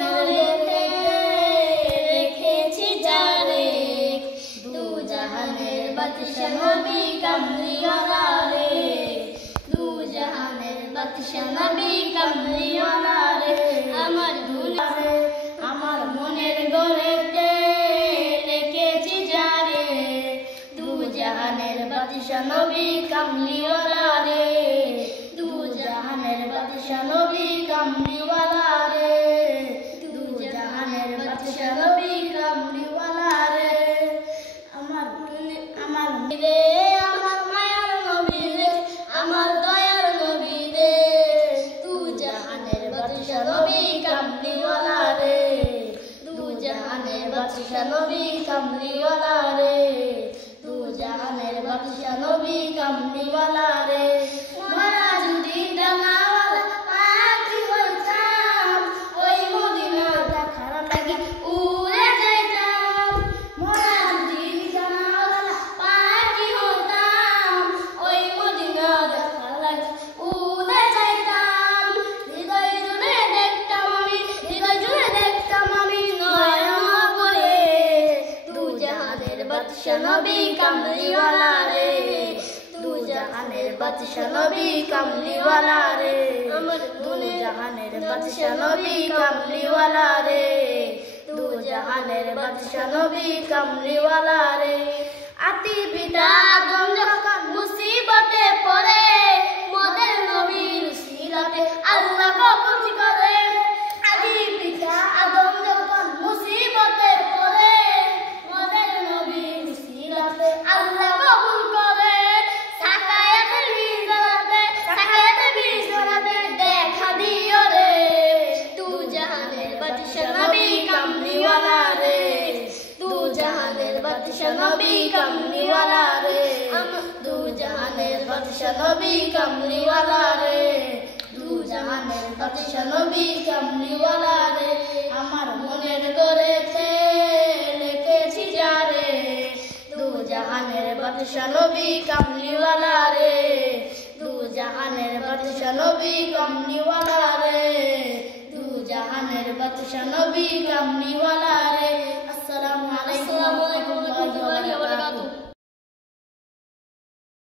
দূরেতে রেখেছি যারে দু জাহানের বাদশা নবী কামলিওয়ালা রে দু জাহানের বাদশা নবী কামলিওয়ালা রে আমার দুনিয়ারে আমার মনের গড়েতে রেখেছি যারে দু জাহানের বাদশা নবী কামলিওয়ালা রে দু জাহানের বাদশা নবী কামলিওয়ালা রে দু জাহানের বাদশা নবী কামলিওয়ালা রে আমার রে আমার মায়ার নবী রে আমার দয়ার নবী রে দু জাহানের বাদশা নবী কামলিওয়ালা রে দু জাহানের বাদশা নবী কামলিওয়ালা রে দু জাহানের বাদশা নবী কামলিওয়ালা রে মারা যদি ডানাওয়ালা পাখি হইতাম ওই মদিনা দেখার লাগি উড়ে যাইতাম মারা যদি ডানাওয়ালা পাখি হইতাম ওই মদিনা দেখার লাগি উড়ে যাইতাম হৃদয় জুড়ে দেখতাম আমি নয়ন ভরে দু জাহানের বাদশা নবী কামলিওয়ালা রে দু জাহানের বাদশা নবী কামলিওয়ালা রে আমার দু জাহানের বাদশা নবী কামলিওয়ালা রে দু জাহানের বাদশা নবী কামলিওয়ালা রে আতি পিতা আদম যখন মুসিবতে পড়ে মোদের নবীর সিরাতে আল্লাহ কবুল করে আদি পিতা আদম যখন মুসিবতে পড়ে মোদের নবীর সিরাতে আল্লাহ কবুল করে সাকায়াতে বিজরাতে দেখা দিও রে দু জাহানের বাদশা নবী কামলিওয়ালা রে দু জাহানের বাদশা নবী কামলিওয়ালা রে দু জাহানের বাদশা নবী কামলিওয়ালা রে দু জাহানের বাদশা নবী কামলিওয়ালা রে আমার মনের গড়েতে লিখেছি যারে দু জাহানের বাদশা নবী কামলিওয়ালা রে দু জাহানের বাদশা নবী কামলিওয়ালা রে দু জাহানের বাদশা নবী কামলিওয়ালা রে আসসালামু আলাইকুম ওয়া রাহমাতুল্লাহি ওয়া বারাকাতুহু।